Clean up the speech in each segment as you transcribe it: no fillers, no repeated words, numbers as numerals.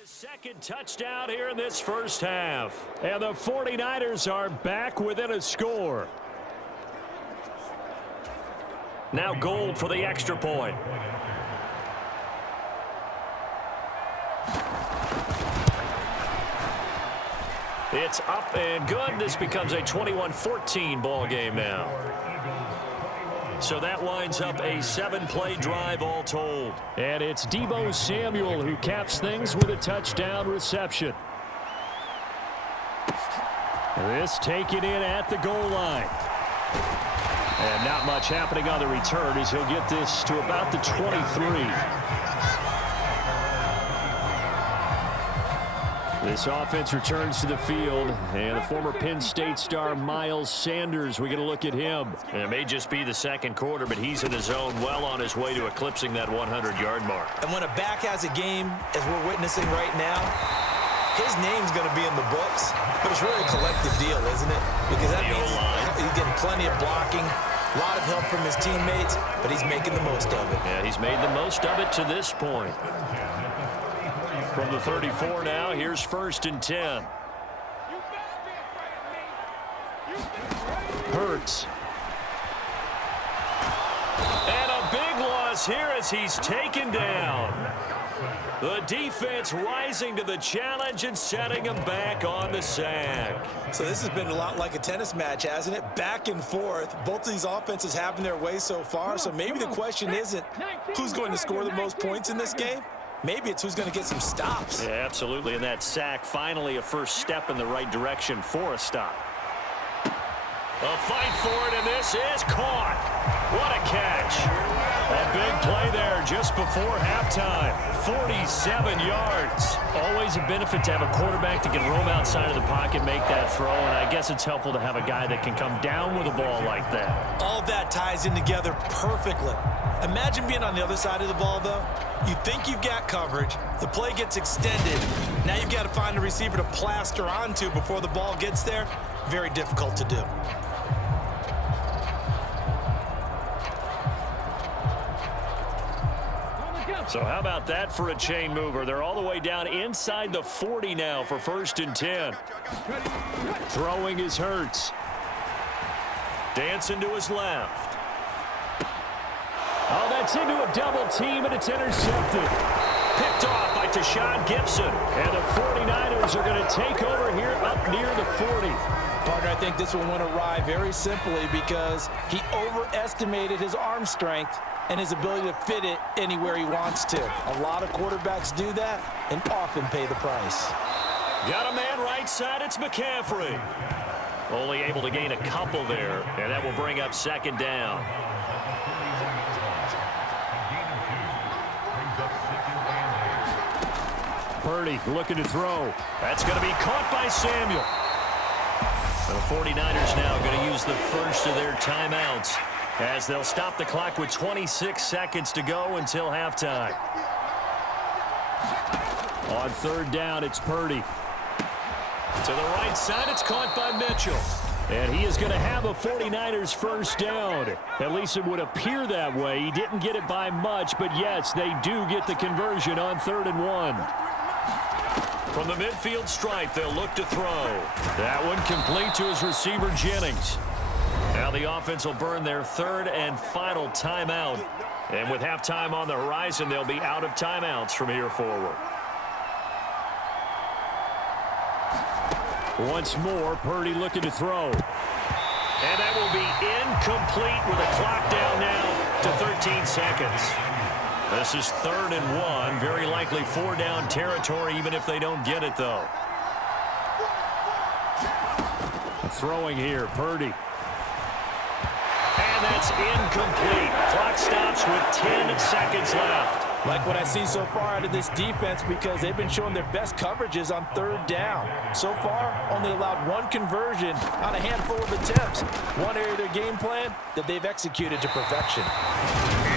His second touchdown here in this first half. And the 49ers are back within a score. Now Gold for the extra point. It's up and good. This becomes a 21-14 ball game now. So that winds up a 7-play drive all told. And it's Deebo Samuel who caps things with a touchdown reception. This taken in at the goal line. And not much happening on the return as he'll get this to about the 23. This offense returns to the field, and the former Penn State star Miles Sanders, we're going to look at him. And it may just be the second quarter, but he's in his zone, well on his way to eclipsing that 100-yard mark. And when a back has a game, as we're witnessing right now, his name's going to be in the books, but it's really a collective deal, isn't it? Because that means he's getting plenty of blocking, a lot of help from his teammates, but he's making the most of it. Yeah, he's made the most of it to this point. From the 34 now, here's 1st and 10. Hurts. And a big loss here as he's taken down. The defense rising to the challenge and setting him back on the sack. So this has been a lot like a tennis match, hasn't it? Back and forth. Both of these offenses having their way so far. So maybe the question isn't who's going to score the most points in this game. Maybe it's who's going to get some stops. Yeah, absolutely. And that sack, finally a first step in the right direction for a stop. A fight for it, and this is caught. What a catch. A big play there just before halftime. 47 yards. Always a benefit to have a quarterback that can roam outside of the pocket, make that throw, and I guess it's helpful to have a guy that can come down with a ball like that. All that ties in together perfectly. Imagine being on the other side of the ball, though. You think you've got coverage. The play gets extended. Now you've got to find a receiver to plaster onto before the ball gets there. Very difficult to do. So how about that for a chain mover? They're all the way down inside the 40 now for 1st and 10. Throwing is Hurts. Dancing to his left. Oh, that's into a double team, and it's intercepted. Picked off by Tashawn Gibson. And the 49ers are going to take over here up near the 40. Partner, I think this one went awry very simply because he overestimated his arm strength and his ability to fit it anywhere he wants to. A lot of quarterbacks do that and often pay the price. Got a man right side, it's McCaffrey. Only able to gain a couple there, and that will bring up 2nd down. Purdy looking to throw. That's going to be caught by Samuel. The 49ers now going to use the first of their timeouts as they'll stop the clock with 26 seconds to go until halftime. On 3rd down, it's Purdy. To the right side, it's caught by Mitchell. And he is going to have a 49ers first down. At least it would appear that way. He didn't get it by much, but yes, they do get the conversion on 3rd and 1. From the midfield stripe, they'll look to throw. That one complete to his receiver, Jennings. Now the offense will burn their 3rd and final timeout. And with halftime on the horizon, they'll be out of timeouts from here forward. Once more, Purdy looking to throw. And that will be incomplete with a clock down now to 13 seconds. This is 3rd and 1. Very likely 4-down territory, even if they don't get it, though. Throwing here, Purdy. And that's incomplete. Clock stops with 10 seconds left. Like what I see so far out of this defense because they've been showing their best coverages on 3rd down. So far, only allowed 1 conversion on a handful of attempts. One area of their game plan that they've executed to perfection.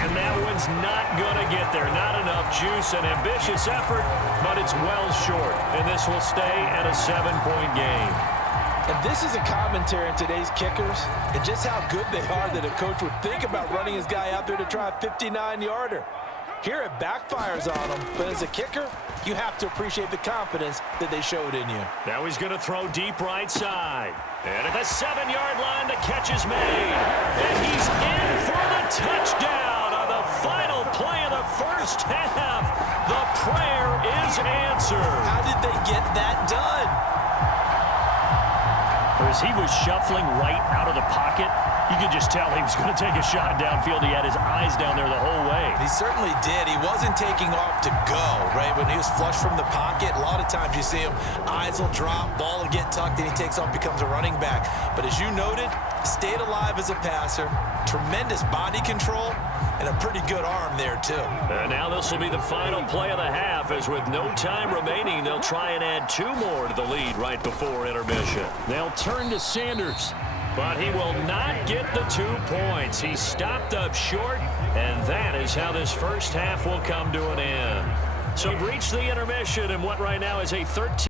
And that one's not going to get there. Not enough juice, an ambitious effort, but it's well short. And this will stay at a 7-point game. And this is a commentary on today's kickers and just how good they are that a coach would think about running his guy out there to try a 59-yarder. Here it backfires on him, but as a kicker, you have to appreciate the confidence that they showed in you. Now he's going to throw deep right side. And at the 7-yard line, the catch is made. And he's in for the touchdown on the final play of the first half. The prayer is answered. How did they get that done? As he was shuffling right out of the pocket, you could just tell he was going to take a shot downfield. He had his eyes down there the whole way. He certainly did. He wasn't taking off to go, right? When he was flush from the pocket, a lot of times you see him, eyes will drop, ball will get tucked, and he takes off, becomes a running back. But as you noted, stayed alive as a passer, tremendous body control, and a pretty good arm there, too. And now this will be the final play of the half, as with no time remaining, they'll try and add 2 more to the lead right before intermission. They'll turn to Sanders, but he will not get the 2 points. He stopped up short, and that is how this first half will come to an end. So we've reached the intermission, and what right now is a 13